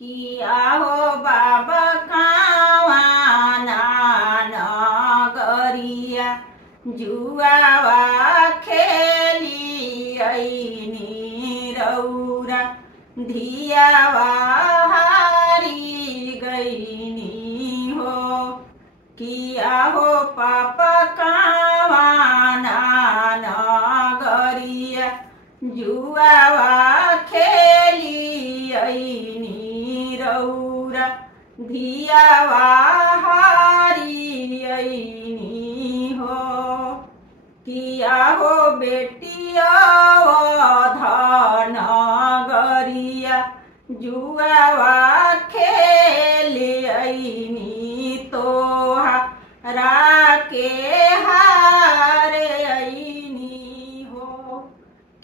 किया हो बाबा कावाना नगरिया जुआवा खेली ऐनी रौरा धियावा हारी गईनी हो। किया हो पापा कावाना नगरिया जुआवा खेली ऐनी रौरा धियावा हारी ऐनी हो। किया हो बेटिया धन गरिया जुआवा खेले ऐनी तोहरा के हारे ऐनी हो।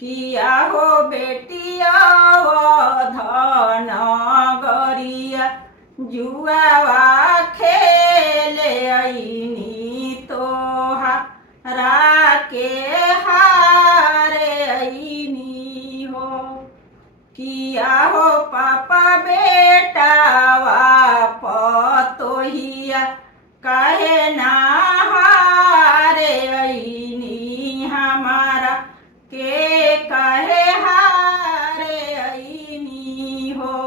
किया हो बेटिया धन गरिया जुआवा खेले ऐनी तोहरा के हारे ऐनी हो। किया हो पापा बेटावा पतोहिया कहे ना हारे ऐनी हमारा के कहे हारे ऐनी हो।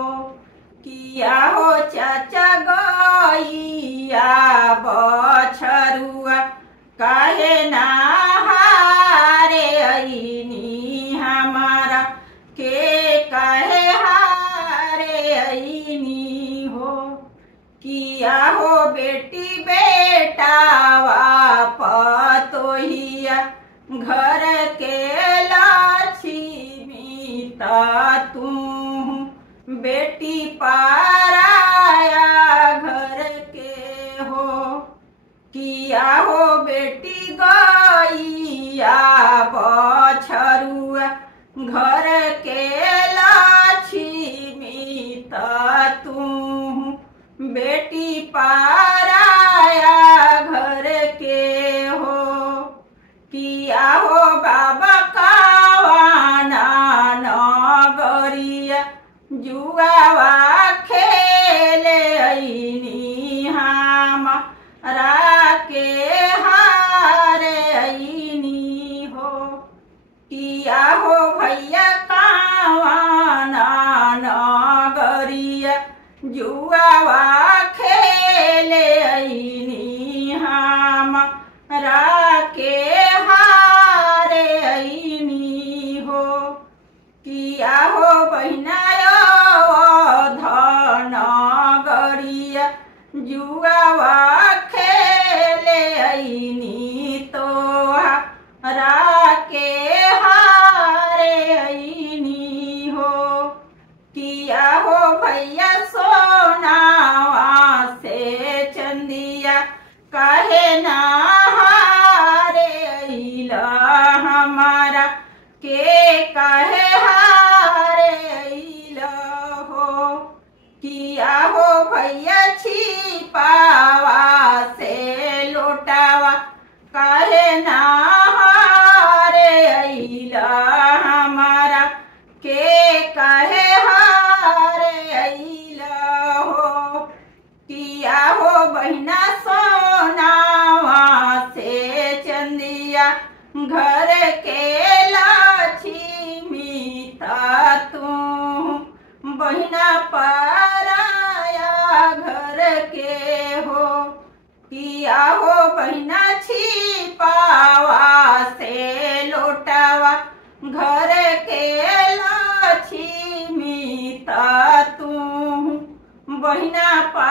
किया हो चाचा गैया बछरुआ कहे ना हारे ऐनी हमारा के कहे हारे ऐनी हो। किया हो बेटी बेटावा पतोहिया घर के लक्ष्मी तू बेटी पाराया घर के हो। किया हो बेटी गैया बछरुआ घर के लक्ष्मी तू बेटी पाराया घर के हो। किया हो बाबा कावाना नगरिया जुआवा खेले ऐनी हमारा के हारे ऐनी हो। किया हो भैया कावाना नगरिया जुआवा खेले ऐनी हमारा के हारे ऐनी हो। किया हो बहिना धन गरिया जुआवा खेले ऐनी तोहरा के हारे ऐनी हो। किया हो भैया सोनावा से चंदिया कहे ना हारे ऐला हमारा के कहे हारे ऐला हो। किया हो भैया छिपावा से लोटावा कहे ना हारे ऐला हमारा के कहे हारे ऐला हो। किया हो बहिना सोनावा से चंदिया घर के लक्ष्मी तू बहिना पराया घर के हो। किया हो बहिना छिपावा से लोटावा घर के लक्ष्मी तू बहिना पा